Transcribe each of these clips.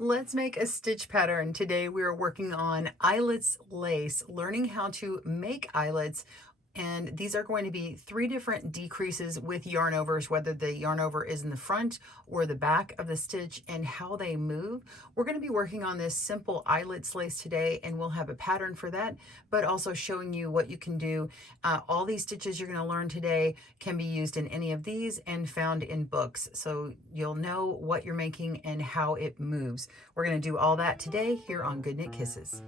Let's make a stitch pattern. Today we are working on Eyelets Lace, learning how to make eyelets. And these are going to be 3 different decreases with yarn overs, whether the yarn over is in the front or the back of the stitch and how they move. We're going to be working on this simple eyelets lace today, and we'll have a pattern for that, but also showing you what you can do. All these stitches you're going to learn today can be used in any of these and found in books. So you'll know what you're making and how it moves. We're going to do all that today here on GoodKnit Kisses.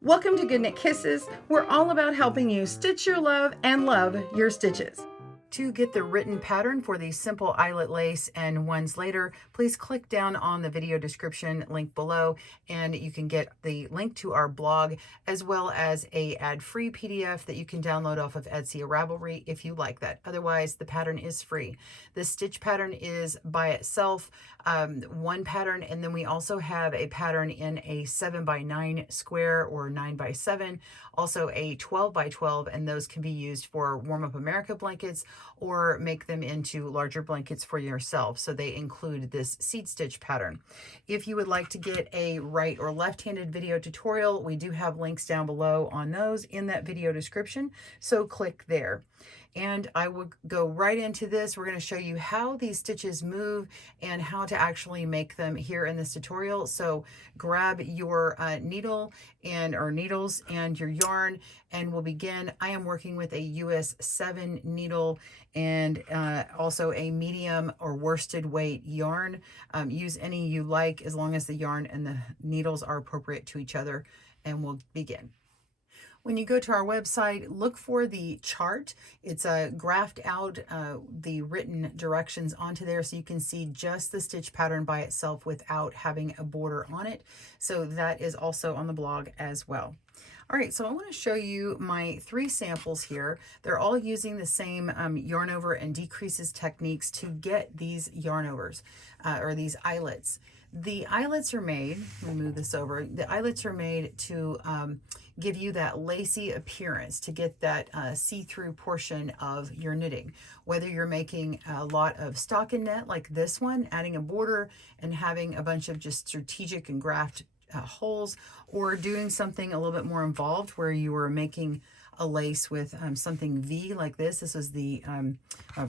Welcome to GoodKnit Kisses. We're all about helping you stitch your love and love your stitches. To get the written pattern for the simple eyelet lace and ones later, please click down on the video description link below, and you can get the link to our blog as well as a ad-free PDF that you can download off of Etsy or Ravelry if you like that. Otherwise, the pattern is free. The stitch pattern is by itself, one pattern, and then we also have a pattern in a 7x9 square or 9x7, also a 12x12, and those can be used for Warm Up America blankets or make them into larger blankets for yourself. So they include this seed stitch pattern. If you would like to get a right or left-handed video tutorial, we do have links down below on those in that video description. So click there. And I will go right into this. We're going to show you how these stitches move and how to actually make them here in this tutorial. So grab your needle or needles and your yarn, and we'll begin. I am working with a US 7 needle and also a medium or worsted weight yarn. Use any you like as long as the yarn and the needles are appropriate to each other, and we'll begin. When you go to our website, look for the chart. It's graphed out the written directions onto there so you can see just the stitch pattern by itself without having a border on it. So that is also on the blog as well. All right, so I want to show you my 3 samples here. They're all using the same yarn over and decreases techniques to get these yarn overs or these eyelets. The eyelets are made, let me move this over, the eyelets are made to give you that lacy appearance, to get that see-through portion of your knitting. Whether you're making a lot of stockinette like this one, adding a border and having a bunch of just strategic and graphed holes, or doing something a little bit more involved where you were making a lace with something V like this. This is the,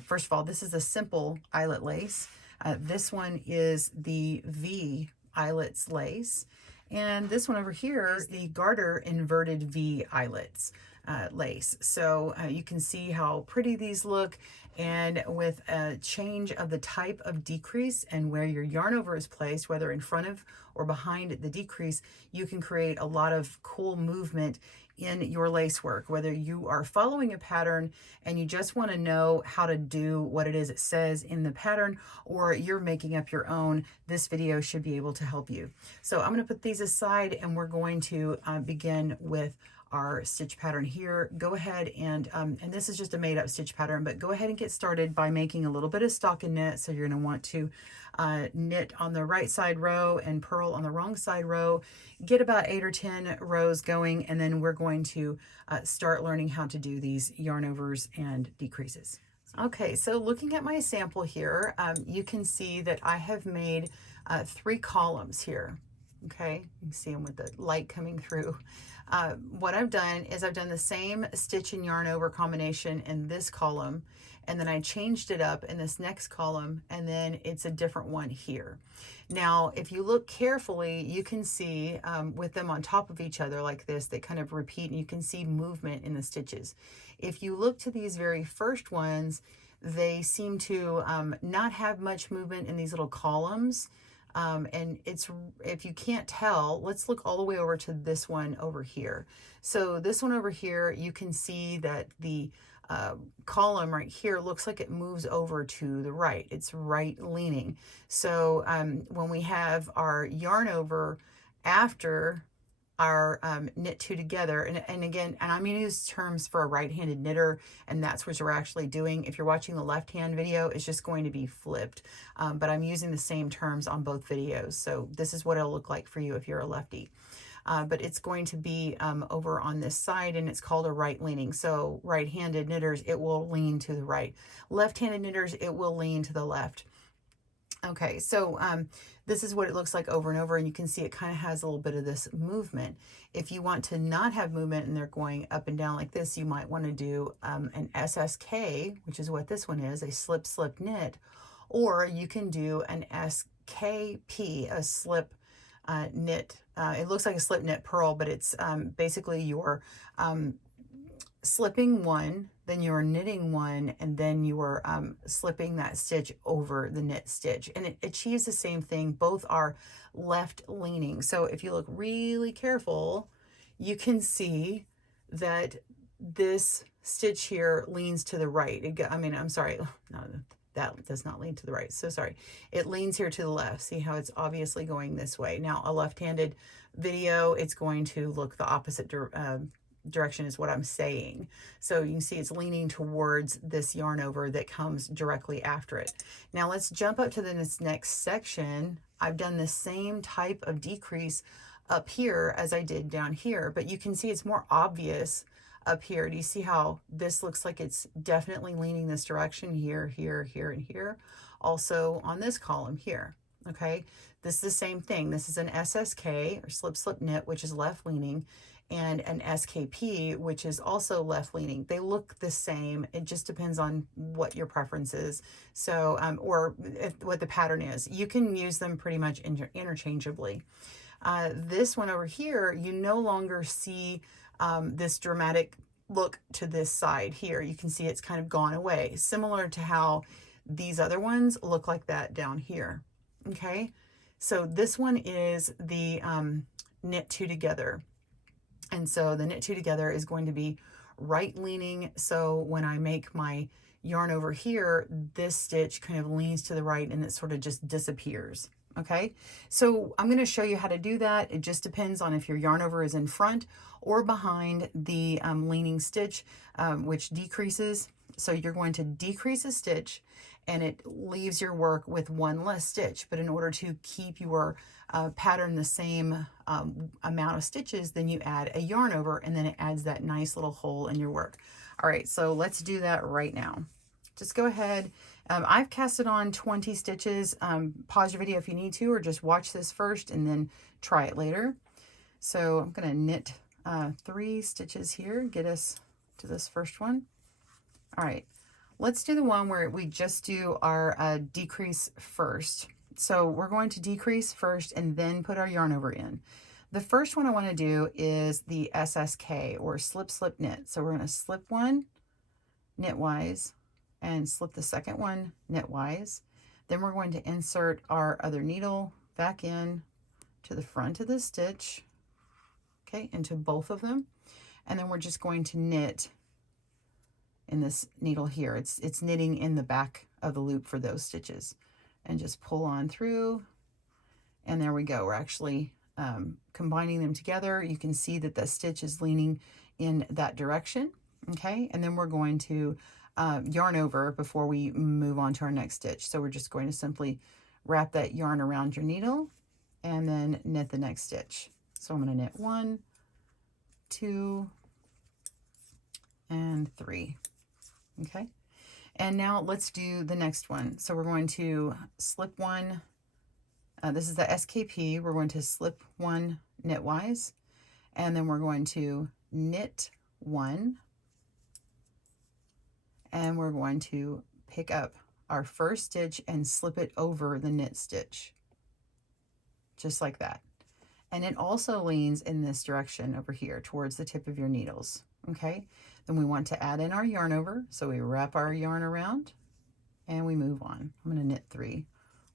first of all, this is a simple eyelet lace. This one is the V Eyelets Lace. And this one over here is the Garter inverted V eyelets lace. So you can see how pretty these look, and with a change of the type of decrease and where your yarn over is placed, whether in front of or behind the decrease, you can create a lot of cool movement in your lace work. Whether you are following a pattern and you just want to know how to do what it is it says in the pattern, or you're making up your own, this video should be able to help you. So I'm going to put these aside, and we're going to begin with our stitch pattern here. Go ahead and this is just a made up stitch pattern, but go ahead and get started by making a little bit of stockinette. So you're going to want to knit on the right side row and purl on the wrong side row. Get about 8 or 10 rows going, and then we're going to start learning how to do these yarn overs and decreases. Okay, so looking at my sample here, you can see that I have made 3 columns here. Okay, you can see them with the light coming through. What I've done is I've done the same stitch and yarn over combination in this column, and then I changed it up in this next column, and then it's a different one here. Now, if you look carefully, you can see with them on top of each other like this, they kind of repeat, and you can see movement in the stitches. If you look to these very first ones, they seem to not have much movement in these little columns. And if you can't tell, let's look all the way over to this one over here. So this one over here, you can see that the column right here looks like it moves over to the right. It's right leaning. So when we have our yarn over after our knit 2 together, and again, and I'm going to use terms for a right-handed knitter, and that's what we're actually doing. If you're watching the left-hand video, it's just going to be flipped, but I'm using the same terms on both videos. So this is what it'll look like for you if you're a lefty. But it's going to be over on this side, and it's called a right leaning. So right-handed knitters, it will lean to the right. Left-handed knitters, it will lean to the left. Okay, so this is what it looks like over and over, and you can see it kind of has a little bit of this movement. If you want to not have movement and they're going up and down like this, you might want to do an SSK, which is what this one is, a slip slip knit, or you can do an SKP, a slip knit. It looks like a slip knit purl, but it's basically your slipping one, then you're knitting one, and then you're slipping that stitch over the knit stitch, and it achieves the same thing. Both are left leaning. So if you look really careful, you can see that this stitch here leans to the right. I'm sorry, no, that does not lean to the right. So sorry. It leans here to the left. See how it's obviously going this way. Now, a left-handed video, it's going to look the opposite direction is what I'm saying. So you can see it's leaning towards this yarn over that comes directly after it. Now let's jump up to this next section. I've done the same type of decrease up here as I did down here, but you can see it's more obvious up here. Do you see how this looks like it's definitely leaning this direction here, here, here, and here? Also on this column here, okay? This is the same thing. This is an SSK, or slip slip knit, which is left leaning, and an SKP, which is also left leaning. They look the same. It just depends on what your preference is. So, or what the pattern is. You can use them pretty much interchangeably. This one over here, you no longer see this dramatic look to this side here. You can see it's kind of gone away, similar to how these other ones look like that down here. Okay, so this one is the knit two together. And so the knit two together is going to be right leaning. So when I make my yarn over here, this stitch kind of leans to the right and it sort of just disappears. Okay, so I'm going to show you how to do that. It just depends on if your yarn over is in front or behind the leaning stitch, which decreases. So you're going to decrease a stitch and it leaves your work with one less stitch. But in order to keep your pattern the same amount of stitches, then you add a yarn over and then it adds that nice little hole in your work. All right, so let's do that right now. Just go ahead. I've casted on 20 stitches. Pause your video if you need to, or just watch this first and then try it later. So I'm going to knit 3 stitches here, get us to this first one. All right, let's do the one where we just do our decrease first. So we're going to decrease first and then put our yarn over in. The first one I want to do is the SSK, or slip slip knit. So we're going to slip one knitwise and slip the second one knitwise. Then we're going to insert our other needle back in to the front of the stitch, okay, into both of them. And then we're just going to knit in this needle here. It's knitting in the back of the loop for those stitches, and just pull on through, and there we go. We're actually combining them together. You can see that the stitch is leaning in that direction, okay? And then we're going to yarn over before we move on to our next stitch. So we're just going to simply wrap that yarn around your needle and then knit the next stitch. So I'm going to knit 1, 2, and 3, okay? And now let's do the next one. So we're going to slip one, this is the SKP, we're going to slip one knitwise, and then we're going to knit 1, and we're going to pick up our first stitch and slip it over the knit stitch, just like that. And it also leans in this direction over here towards the tip of your needles, okay? Then we want to add in our yarn over, so we wrap our yarn around and we move on. I'm going to knit 3.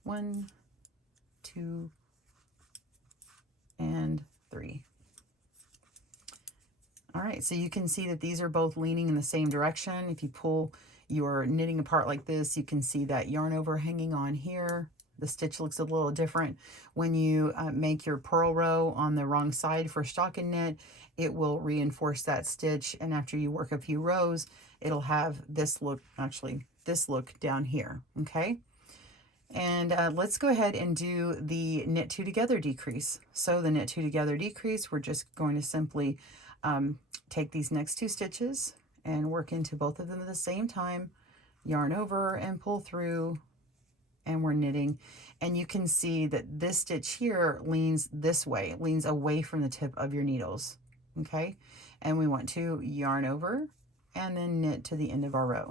1, 2, and 3. All right, so you can see that these are both leaning in the same direction. If you pull your knitting apart like this, you can see that yarn over hanging on here. The stitch looks a little different. When you make your purl row on the wrong side for stocking knit, it will reinforce that stitch, and after you work a few rows, it'll have this look, actually this look down here, okay? And let's go ahead and do the knit 2 together decrease. So the knit 2 together decrease, we're just going to simply take these next 2 stitches and work into both of them at the same time, yarn over and pull through, and we're knitting. And you can see that this stitch here leans this way, it leans away from the tip of your needles, okay? And we want to yarn over and then knit to the end of our row.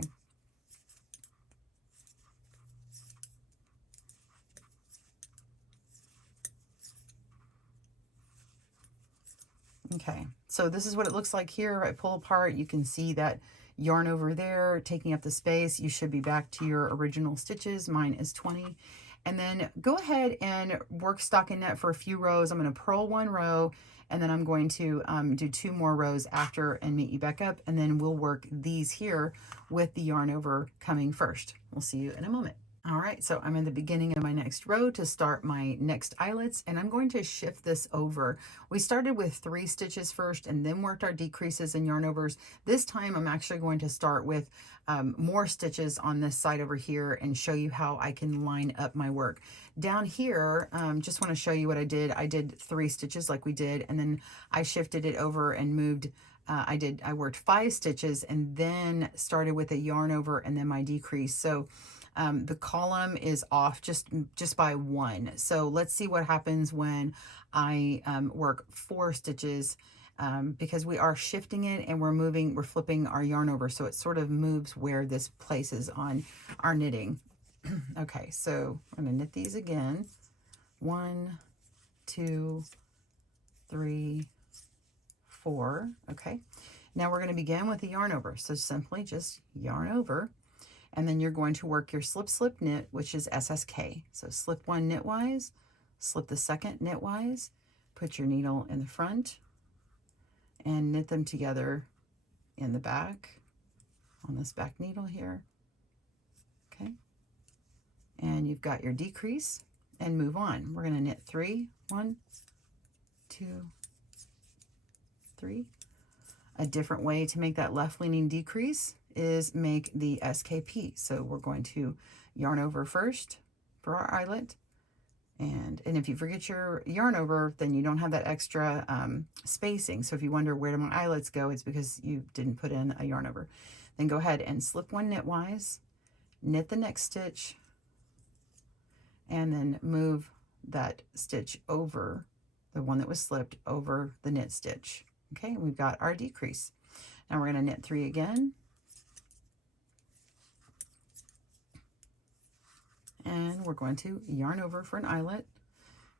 Okay, so this is what it looks like here. I pull apart, you can see that yarn over there taking up the space. You should be back to your original stitches. Mine is 20. And then go ahead and work stockinette for a few rows. I'm going to purl one row, and then I'm going to do 2 more rows after and meet you back up, and then we'll work these here with the yarn over coming first. We'll see you in a moment. All right, so I'm in the beginning of my next row to start my next eyelets, and I'm going to shift this over. We started with 3 stitches first and then worked our decreases and yarn overs. This time I'm actually going to start with more stitches on this side over here and show you how I can line up my work. Down here, just want to show you what I did. I did 3 stitches like we did, and then I shifted it over and moved. I worked 5 stitches and then started with a yarn over and then my decrease. So the column is off just by 1. So let's see what happens when I work 4 stitches, because we are shifting it and we're flipping our yarn over, so it sort of moves where this places on our knitting. Okay, so I'm going to knit these again. 1, 2, 3, 4. Okay, now we're going to begin with the yarn over. So simply just yarn over. And then you're going to work your slip, slip, knit, which is SSK. So slip 1 knitwise, slip the second knitwise, put your needle in the front, and knit them together in the back, on this back needle here. Okay. And you've got your decrease, and move on. We're going to knit 3, 1, 2, 3. A different way to make that left leaning decrease is make the SKP. So we're going to yarn over first for our eyelet, and if you forget your yarn over, then you don't have that extra spacing. So if you wonder where do my eyelets go, it's because you didn't put in a yarn over. Then go ahead and slip 1 knitwise, knit the next stitch, and then move that stitch over, the one that was slipped, over the knit stitch. Okay, and we've got our decrease. Now we're going to knit 3 again. And we're going to yarn over for an eyelet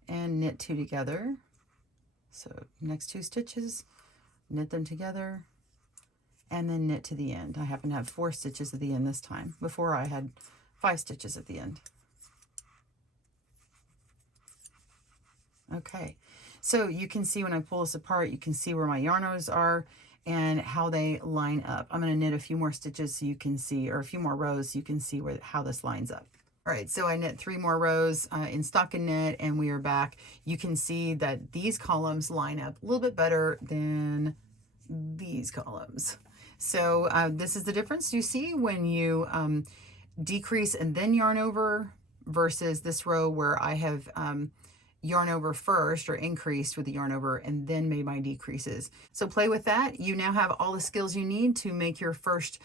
and knit 2 together. So next 2 stitches, knit them together, and then knit to the end. I happen to have 4 stitches at the end this time. Before I had 5 stitches at the end. Okay, so you can see when I pull this apart, you can see where my yarns are and how they line up. I'm going to knit a few more stitches so you can see, or a few more rows so you can see how this lines up. All right, so I knit 3 more rows in stockinette, and we are back. You can see that these columns line up a little bit better than these columns. So this is the difference you see when you decrease and then yarn over versus this row where I have yarn over first, or increased with the yarn over, and then made my decreases. So play with that. You now have all the skills you need to make your first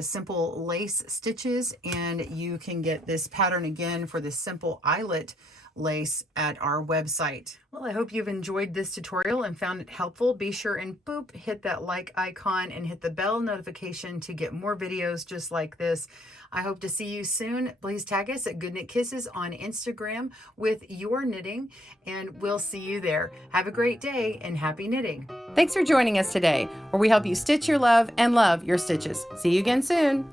simple lace stitches, and you can get this pattern again for this simple eyelet lace at our website. Well, I hope you've enjoyed this tutorial and found it helpful. Be sure and hit that like icon and hit the bell notification to get more videos just like this. I hope to see you soon. Please tag us at GoodKnit Kisses on Instagram with your knitting, and we'll see you there. Have a great day and happy knitting. Thanks for joining us today, where we help you stitch your love and love your stitches. See you again soon.